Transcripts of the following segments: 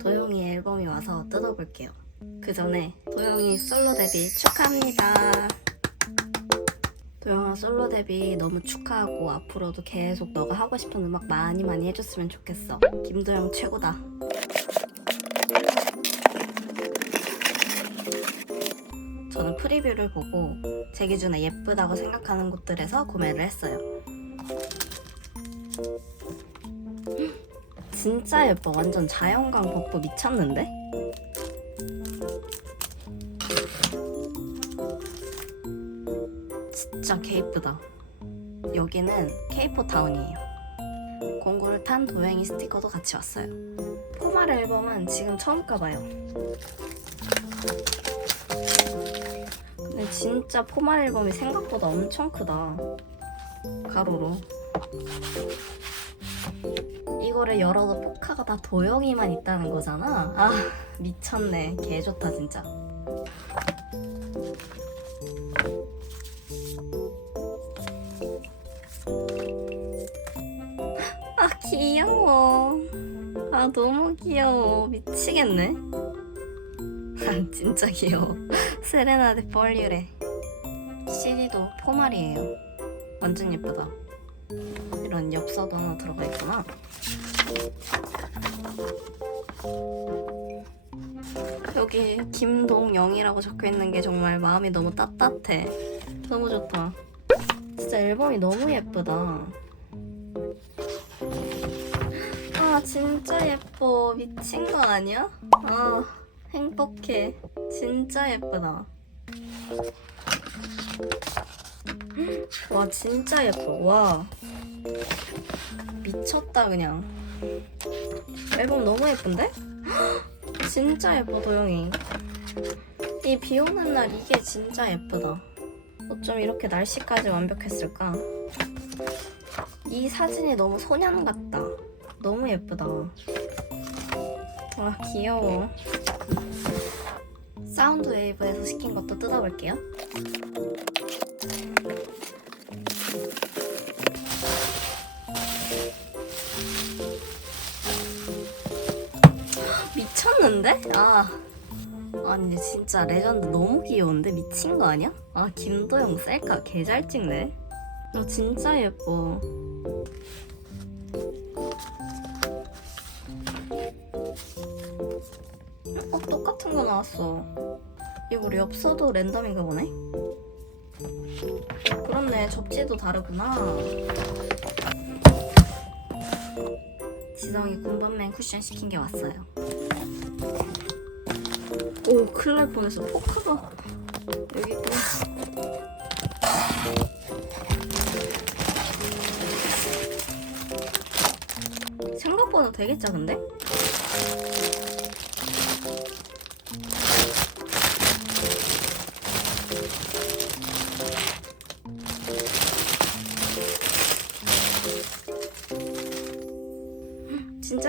도영이 앨범이 와서 뜯어볼게요. 그 전에 도영이 솔로 데뷔 축하합니다. 도영아 솔로 데뷔 너무 축하하고 앞으로도 계속 너가 하고 싶은 음악 많이 많이 해줬으면 좋겠어. 김도영 최고다. 저는 프리뷰를 보고 제 기준에 예쁘다고 생각하는 곳들에서 구매를 했어요. 진짜 예뻐. 완전 자연광 복부 미쳤는데? 진짜 개 이쁘다. 여기는 케이포 타운이에요. 공구를 탄 도행이 스티커도 같이 왔어요. 포마르 앨범은 지금 처음 가봐요. 근데 진짜 포마르 앨범이 생각보다 엄청 크다. 가로로. 이거를 열어도 포카가 다 도영이만 있다는 거잖아. 아 미쳤네. 개 좋다 진짜. 아 귀여워. 아 너무 귀여워. 미치겠네. 아 진짜 귀여워. 세레나 데 폴리레. CD도 포말이에요. 완전 예쁘다. 이런 엽서도 하나 들어가 있구나. 여기 김동영이라고 적혀 있는 게 정말 마음이 너무 따뜻해. 너무 좋다. 진짜 앨범이 너무 예쁘다. 아 진짜 예뻐. 미친 거 아니야? 아 행복해. 진짜 예쁘다. 와 진짜 예뻐. 와 미쳤다 그냥. 앨범 너무 예쁜데? 진짜 예뻐 도영이. 이 비 오는 날 이게 진짜 예쁘다. 어쩜 이렇게 날씨까지 완벽했을까? 이 사진이 너무 소년 같다. 너무 예쁘다. 와 귀여워. 사운드 웨이브에서 시킨 것도 뜯어볼게요. 아. 아니 진짜 레전드 너무 귀여운데 미친 거 아니야? 아 김도영 셀카 개 잘 찍네. 어 진짜 예뻐. 어 똑같은 거 나왔어. 이거 우리 엽서도 랜덤인가 보네. 그렇네 접지도 다르구나. 지성이 군밤맨 쿠션 시킨 게 왔어요. 오 큰일 날 뻔했어 포크가 여기 있구나 생각보다 되게 작은데?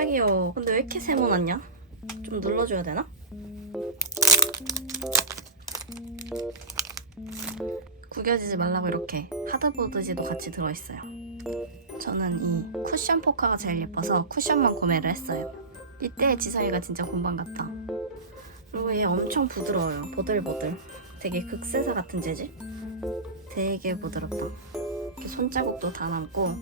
귀여워 근데 왜 이렇게 세모났냐? 좀 눌러줘야 되나? 구겨지지 말라고 이렇게 하드보드지도 같이 들어있어요. 저는 이 쿠션 포카가 제일 예뻐서 쿠션만 구매를 했어요. 이때 지성이가 진짜 곰방 같다. 그리고 얘 엄청 부드러워요. 보들보들. 되게 극세사 같은 재질? 되게 부드럽다. 이렇게 손자국도 다 남고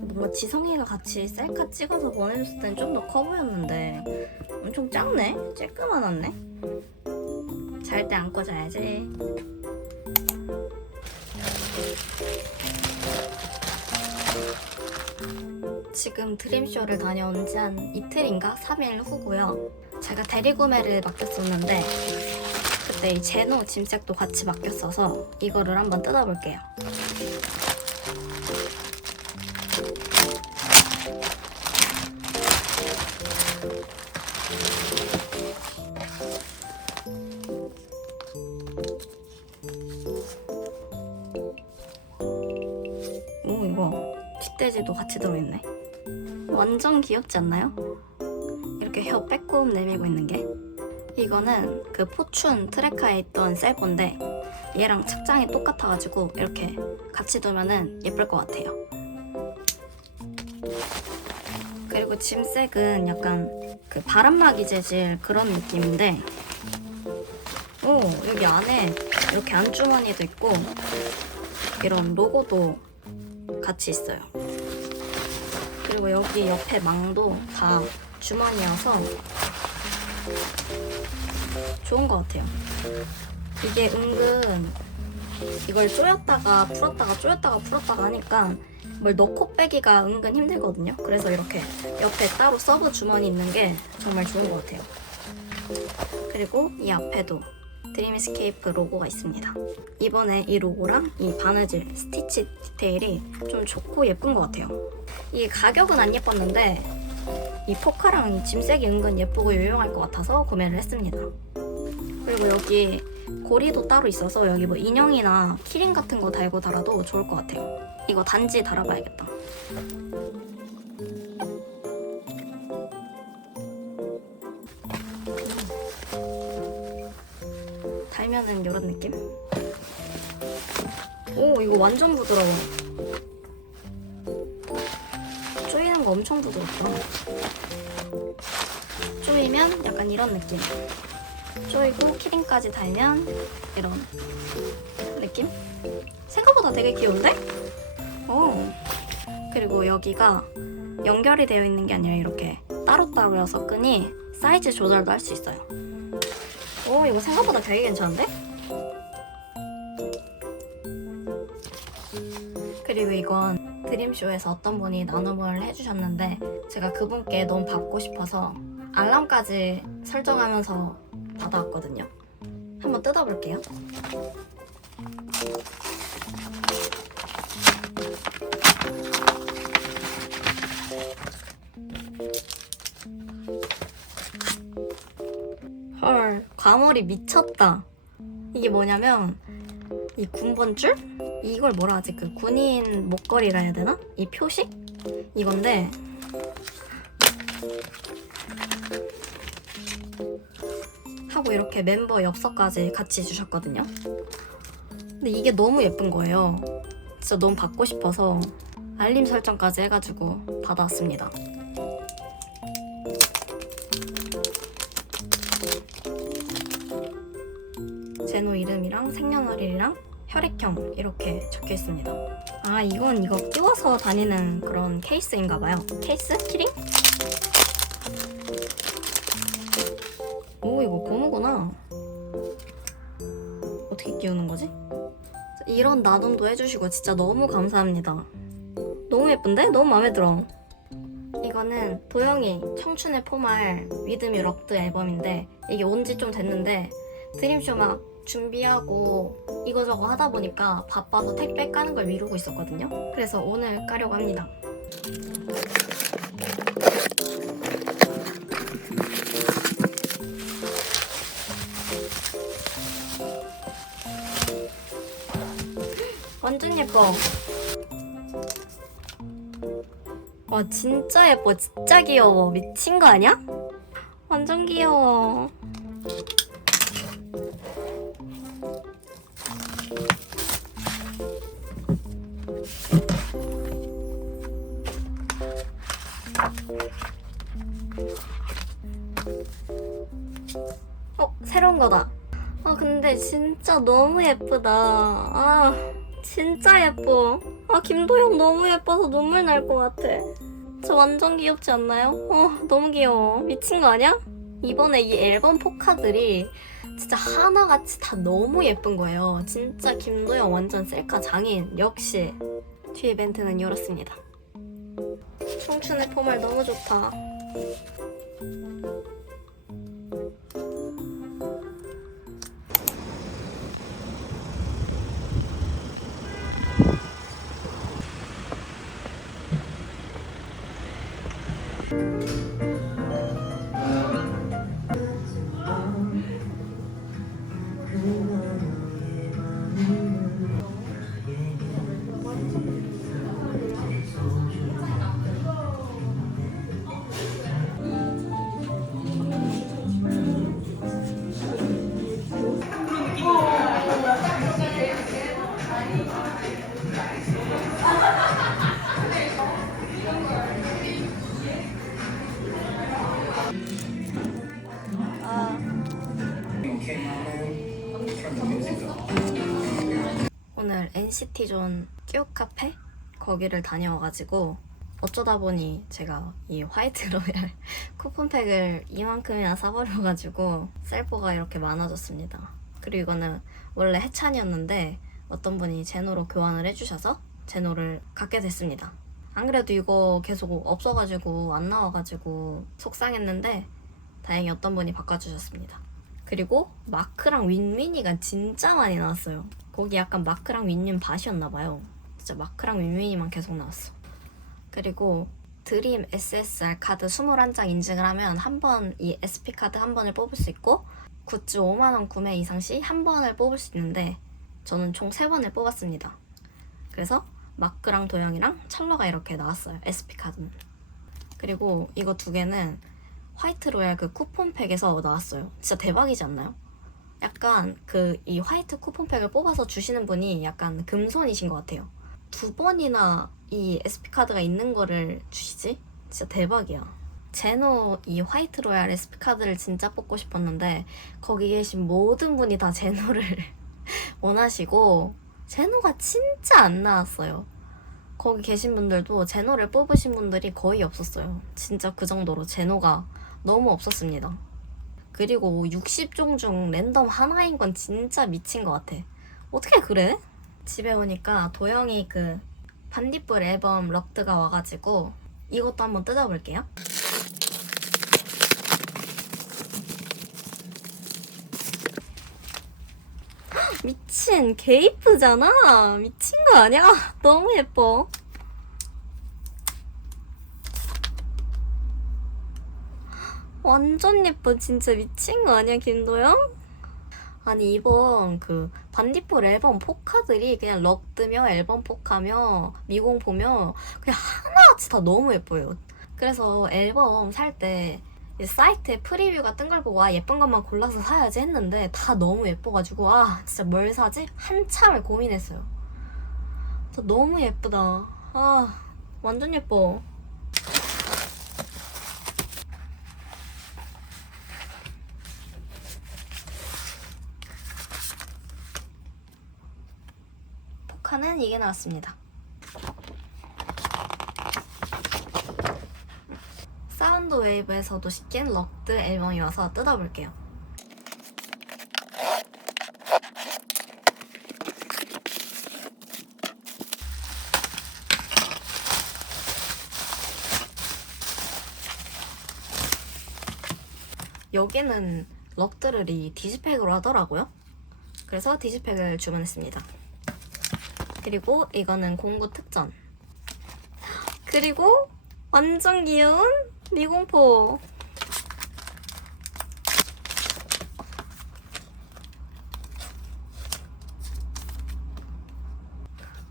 뭔가 지성이가 같이 셀카 찍어서 보내줬을 땐 좀 더 커 보였는데 엄청 작네? 쬐끄만하네? 잘 때 안고 자야지. 지금 드림쇼를 다녀온 지 한 이틀인가 3일 후고요. 제가 대리구매를 맡겼었는데 그때 이 제노 짐색도 같이 맡겼어서 이거를 한번 뜯어볼게요. 뒷돼지도 같이 들어있네. 완전 귀엽지 않나요? 이렇게 혀 빼꼼 내밀고 있는 게. 이거는 그 포춘 트레카에 있던 셀폰인데 얘랑 착장이 똑같아가지고 이렇게 같이 두면은 예쁠 것 같아요. 그리고 짐색은 약간 그 바람막이 재질 그런 느낌인데 오 여기 안에 이렇게 안주머니도 있고 이런 로고도 같이 있어요. 그리고 여기 옆에 망도 다 주머니여서 좋은 것 같아요. 이게 은근 이걸 조였다가 풀었다가 조였다가 풀었다가 하니까 뭘 넣고 빼기가 은근 힘들거든요. 그래서 이렇게 옆에 따로 서브 주머니 있는 게 정말 좋은 것 같아요. 그리고 이 앞에도 드림스케이프 로고가 있습니다. 이번에 이 로고랑 이 바느질 스티치 디테일이 좀 좋고 예쁜 것 같아요. 이게 가격은 안 예뻤는데 이 포카랑 이 짐색이 은근 예쁘고 유용할 것 같아서 구매를 했습니다. 그리고 여기 고리도 따로 있어서 여기 뭐 인형이나 키링 같은 거 달고 달아도 좋을 것 같아요. 이거 단지 달아봐야겠다. 달면은 이런 느낌? 오 이거 완전 부드러워. 조이는 거 엄청 부드럽다. 조이면 약간 이런 느낌. 조이고 키링까지 달면 이런 느낌? 생각보다 되게 귀여운데? 오. 그리고 여기가 연결이 되어 있는 게 아니라 이렇게 따로따로여서 끈이 사이즈 조절도 할 수 있어요. 오, 이거 생각보다 되게 괜찮은데? 그리고 이건 드림쇼에서 어떤 분이 나눔을 해주셨는데 제가 그분께 너무 받고 싶어서 알람까지 설정하면서 받아왔거든요. 한번 뜯어볼게요. 과몰이 미쳤다. 이게 뭐냐면 이 군번줄? 이걸 뭐라 하지? 그 군인 목걸이라 해야 되나? 이 표식? 이건데 하고 이렇게 멤버 엽서까지 같이 주셨거든요. 근데 이게 너무 예쁜 거예요. 진짜 너무 받고 싶어서 알림 설정까지 해가지고 받아왔습니다. 적혀 있습니다. 아 이건 이거 끼워서 다니는 그런 케이스인가 봐요. 케이스? 키링? 오 이거 고무구나. 어떻게 끼우는 거지? 이런 나눔도 해주시고 진짜 너무 감사합니다. 너무 예쁜데? 너무 마음에 들어. 이거는 도영이 청춘의 포말 위드미 럭드 앨범인데 이게 온 지 좀 됐는데 드림쇼 막 준비하고 이거저거 하다 보니까 바빠서 택배 까는 걸 미루고 있었거든요. 그래서 오늘 까려고 합니다. 완전 예뻐. 와 진짜 예뻐 진짜 귀여워 미친 거 아니야? 완전 귀여워 예쁘다. 아 진짜 예뻐. 아 김도영 너무 예뻐서 눈물 날 것 같아. 저 완전 귀엽지 않나요? 어 너무 귀여워. 미친 거 아니야? 이번에 이 앨범 포카들이 진짜 하나같이 다 너무 예쁜 거예요. 진짜 김도영 완전 셀카 장인. 역시 뒤에 멘트는 이렇습니다. 청춘의 포말 너무 좋다 Música NCT존 큐 카페 거기를 다녀와가지고 어쩌다 보니 제가 이 화이트 로얄 쿠폰팩을 이만큼이나 사버려가지고 셀포가 이렇게 많아졌습니다. 그리고 이거는 원래 해찬이었는데 어떤 분이 제노로 교환을 해주셔서 제노를 갖게 됐습니다. 안 그래도 이거 계속 없어가지고 안 나와가지고 속상했는데 다행히 어떤 분이 바꿔주셨습니다. 그리고 마크랑 윈윈이가 진짜 많이 나왔어요. 거기 약간 마크랑 윈윈 밭이었나봐요. 진짜 마크랑 윈윈이만 계속 나왔어. 그리고 드림 SSR 카드 21장 인증을 하면 한 번 이 SP 카드 한 번을 뽑을 수 있고 굿즈 5만 원 구매 이상 시 한 번을 뽑을 수 있는데 저는 총세 번을 뽑았습니다. 그래서 마크랑 도영이랑 찰러가 이렇게 나왔어요. SP 카드는. 그리고 이거 두 개는 화이트 로얄 그 쿠폰팩에서 나왔어요. 진짜 대박이지 않나요? 약간 그 이 화이트 쿠폰팩을 뽑아서 주시는 분이 약간 금손이신 것 같아요. 두 번이나 이 SP 카드가 있는 거를 주시지? 진짜 대박이야. 제노 이 화이트 로얄 SP 카드를 진짜 뽑고 싶었는데 거기 계신 모든 분이 다 제노를 원하시고 제노가 진짜 안 나왔어요. 거기 계신 분들도 제노를 뽑으신 분들이 거의 없었어요. 진짜 그 정도로 제노가 너무 없었습니다. 그리고 60종 중 랜덤 하나인 건 진짜 미친 것 같아. 어떻게 그래? 집에 오니까 도영이 그 반딧불 앨범 럭드가 와가지고 이것도 한번 뜯어볼게요. 헉, 미친 개 이쁘잖아. 미친 거 아니야? 너무 예뻐. 완전 예뻐. 진짜 미친 거 아니야, 김도영? 아니 이번 그 반딧불 앨범 포카들이 그냥 럭드며 앨범 포카며 미공포며 그냥 하나같이 다 너무 예뻐요. 그래서 앨범 살때 사이트에 프리뷰가 뜬 걸 보고 아 예쁜 것만 골라서 사야지 했는데 다 너무 예뻐가지고 아 진짜 뭘 사지? 한참을 고민했어요. 너무 예쁘다. 아 완전 예뻐. 포카는 이게 나왔습니다. 사운드 웨이브에서도 시킨 럭드 앨범이 와서 뜯어볼게요. 여기는 럭드를 이 디지팩으로 하더라고요. 그래서 디지팩을 주문했습니다. 그리고 이거는 공구 특전. 그리고 완전 귀여운 미공포.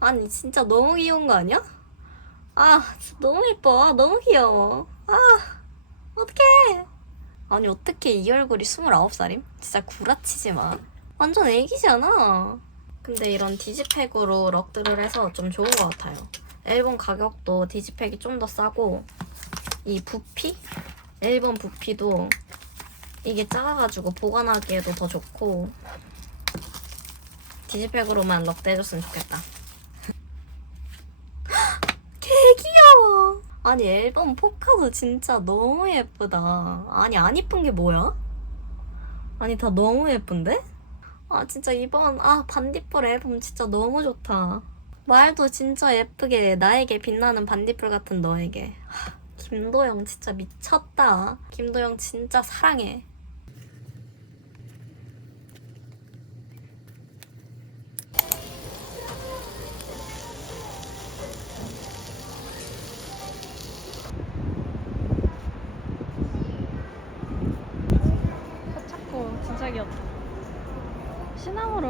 아니 진짜 너무 귀여운 거 아니야? 아 너무 예뻐. 아, 너무 귀여워. 아 어떡해. 아니 어떻게 이 얼굴이 29살임? 진짜 구라치지 마. 완전 애기잖아. 근데 이런 디지팩으로 럭드를 해서 좀 좋은 것 같아요. 앨범 가격도 디지팩이 좀 더 싸고 이 부피? 앨범 부피도 이게 작아가지고 보관하기에도 더 좋고 디지팩으로만 럭드 해줬으면 좋겠다. 개 귀여워. 아니 앨범 포카도 진짜 너무 예쁘다. 아니 안 이쁜 게 뭐야? 아니 다 너무 예쁜데? 아 진짜 이번 아 반딧불 앨범 진짜 너무 좋다. 말도 진짜 예쁘게 나에게 빛나는 반딧불 같은 너에게. 하, 김도영 진짜 미쳤다. 김도영 진짜 사랑해.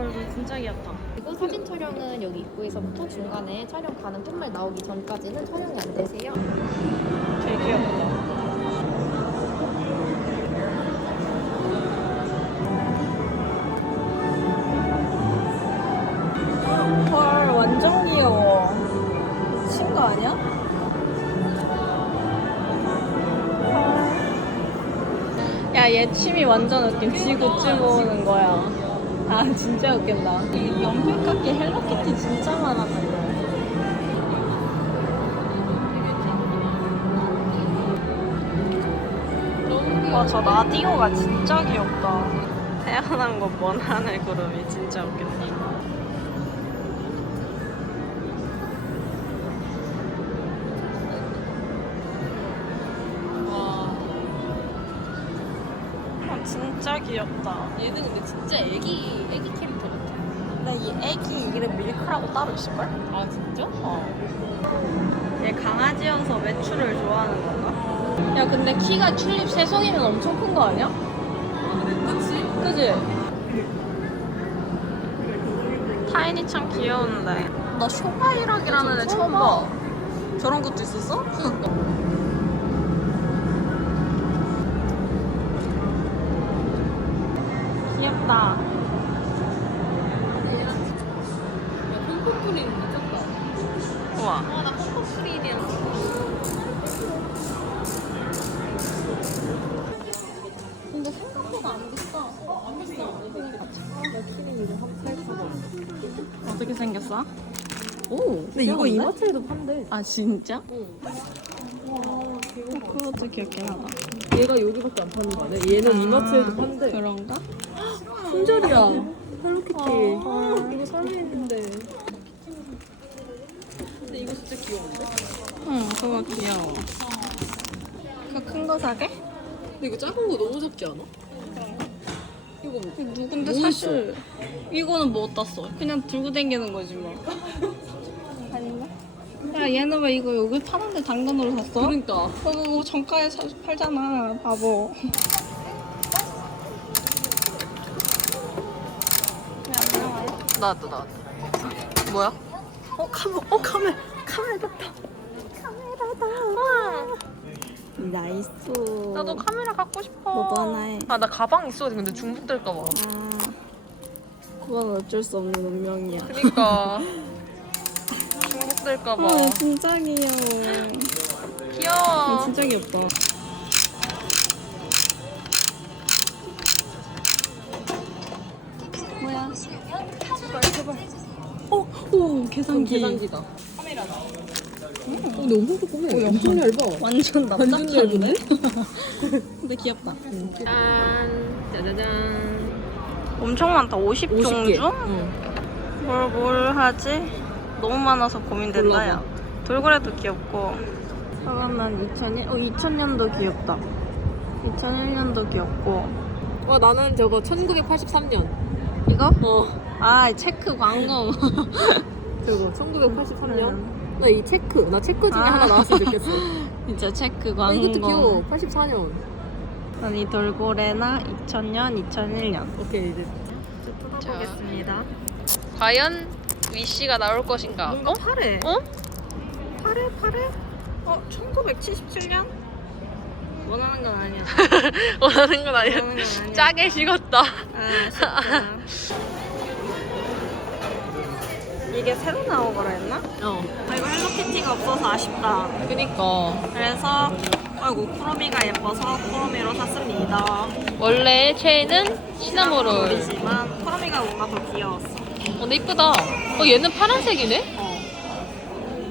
얼굴 진짜 귀엽다. 그리고 사진 촬영은 여기 입구에서부터 중간에 촬영 가는 틈말 나오기 전까지는 촬영이 안 되세요. 되게 귀엽다. 헐 완전 귀여워. 미친 거 아니야? 야, 얘 취미 완전 웃긴. 지 굿즈 모으는 거야. 아 진짜 웃긴다. 이 연필깎이 헬로키티 진짜 많았는데. 와, 저 라디오가 진짜 귀엽다. 태어난 것먼 하늘 구름이 진짜 웃겼다. 귀엽다. 얘는 근데 진짜 애기 애기 캐릭터 같아. 근데 이 애기 이름 밀크라고 따로 있을걸? 아 진짜? 어. 얘 강아지여서 매출을 좋아하는 건가? 야 근데 키가 튤립 세송이면 엄청 큰 거 아니야? 그치? 그치? 타인이 참 귀여운데. 나 쇼바이락이라는 애 처음 봐. 저런 것도 있었어? 야 pompom프린 미쳤다. 우와. 아나 pompom프린이야. 근데 생각보다 안 비싸. 안 비싸. 나 키링 이거 한 8,000원. 어떻게 생겼어? 오. 근데 이거 이마트에도 판대. 아 진짜? 응. 그것도 귀엽긴 하다. 얘가 여기밖에 안 파는 거 아니야? 얘는 아, 이마트에도 판대. 그런가? 품절이야. 헬로키티. 어. 이거 설레는데. 근데 이거 진짜 귀여운데? 응, 그거 귀여워. 그 큰 거 사게? 근데 이거 작은 거 너무 작지 않아? 이거 뭐? 누군데 뭐 사실 이거는 뭐 어디다 써? 그냥 들고 다니는 거지 뭐. 아닌가? 야 얘는 왜 이거 여기 파는데 당근으로 샀어? 그러니까. 그거 정가에 사, 팔잖아 바보. 나왔다 나왔다. 뭐야? 어 카메 어 카메 카메라다. 카메라다. 나이스. 나도 카메라 갖고 싶어. 너도 하나 해. 아, 나 가방 있어야 돼. 근데 중복될까 봐. 아, 그건 어쩔 수 없는 운명이야. 그니까. 중복될까 봐. 아, 진짜 귀여워. 귀여워. 진짜 귀엽다. 오, 계산기. 계산기다. 어, 근데 엄청 조그매. 엄청 얇아. 완전 완전 납작한데? 근데 귀엽다. 짠. 짜자잔. 엄청 많다. 50, 50개. 종류? 응. 뭘, 뭘 하지? 너무 많아서 고민된다. 야. 돌고래도 귀엽고. 잠깐만, 2000년? 어, 2000년도 귀엽다. 2001년도 귀엽고. 와, 나는 저거 1983년. 이거? 어. 아, 체크 광고. 저거 1983년. 나 이 체크. 나 체크 중에 아. 하나 나왔으면 좋겠어. 진짜 체크 아, 광고. 이것도 귀여워. 84년. 난이 돌고래나 2000년, 2001년. 오케이, 이제. 뜯어보겠습니다. 과연 위씨가 나올 것인가? 뭔가 파래. 어? 파래, 파래? 어, 1977년? 원하는 건 아니야. 원하는 건 아니야. 원하는 건 아니야. 짜게 식었다. 아, 진짜. 이게 새로 나오거라 했나? 어. 아, 이거 헬로키티가 없어서 아쉽다. 그니까. 그래서 아이고 쿠로미가 예뻐서 쿠로미로 샀습니다. 원래 최애는 시나모롤. 이지만 쿠로미가 뭔가 더 귀여웠어. 어, 근데 이쁘다. 어, 얘는 파란색이네? 어.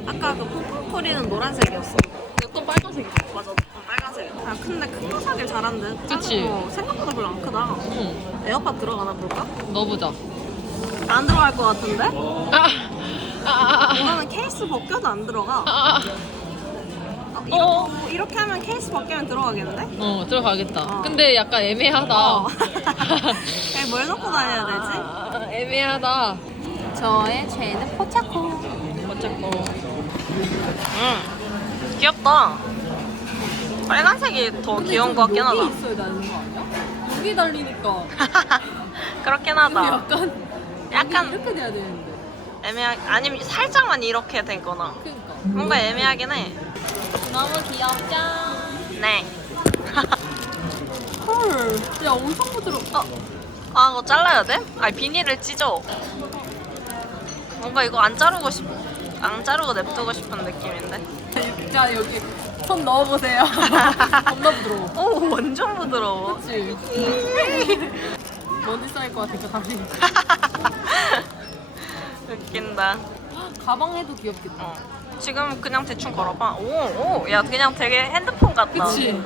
아까 그 퐁퐁풀이는 노란색이었어. 내건 빨간색이야. 맞아. 어, 빨간색. 아 근데 큰 거 사길 잘한 듯. 그치? 거 생각보다 별로 안 크다. 응. 에어팟 들어가나 볼까? 넣어보자. 안 들어갈 것 같은데? 아! 아, 아, 아, 이거는 케이스 벗겨도 안 들어가. 아. 어, 이렇게, 이렇게 하면 케이스 벗기면 들어가겠는데? 어, 들어가겠다. 어. 근데 약간 애매하다. 어. 에이, 뭘 넣고 다녀야 되지? 아, 애매하다. 저의 최애는 포차코. 어쨌고. 응. 귀엽다. 빨간색이 더 귀여운 것 같긴 하다. 있어야 되는 거 아니야? 여기 달리니까. 그렇긴 하다. 약간. 약간 이렇게 돼야 되는데. 애매하 아니면 살짝만 이렇게 되거나. 그니까. 뭔가 애매하긴 해. 너무 귀엽죠? 네. 헐. 야, 엄청 부드럽다. 아, 이거 잘라야 돼? 아니, 비닐을 찢어. 뭔가 이거 안 자르고 싶, 안 자르고 냅두고 싶은 느낌인데. 자, 여기 손 넣어보세요. 겁나 부드러워. 오, 완전 부드러워. 그치? 먼지 쌓일 것 같으니까 다시. 웃긴다. 가방 해도 귀엽겠다. 어. 지금 그냥 대충 걸어봐. 오, 오, 야 그냥 되게 핸드폰 같다. 그치?